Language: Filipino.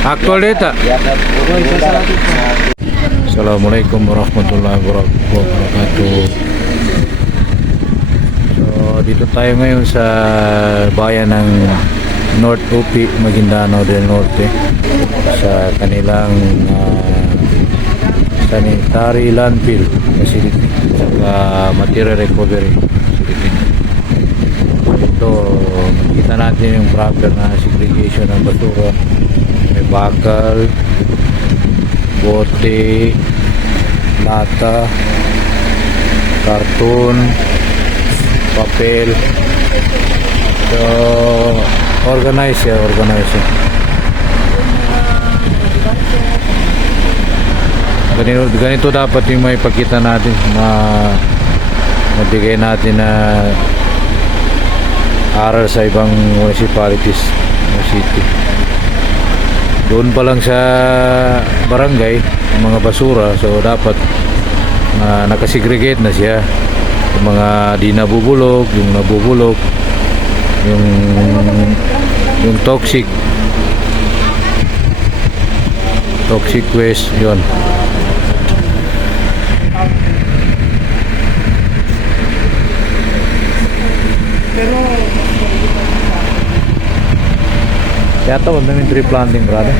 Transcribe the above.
Actual data. Assalamualaikum warahmatullahi wabarakatuh. So dito tayo ngayon sa bayan ng North UP, Maguindanao del Norte, sa kanilang sanitary landfill facility at material recovery facility. Ito, makita natin yung proper na segregation ng basura. May bakal, bote, lata, karton, papel. So organize siya, ganito dapat yung may pakita natin, mabigay natin na aral sa ibang municipalities o city. Doon pa lang sa barangay ang mga basura, so dapat nakasegregate na siya. Yung mga di nabubulok, yung nabubulok, yung toxic waste, yun. Kaya ito, huwag namin tree planting, brother.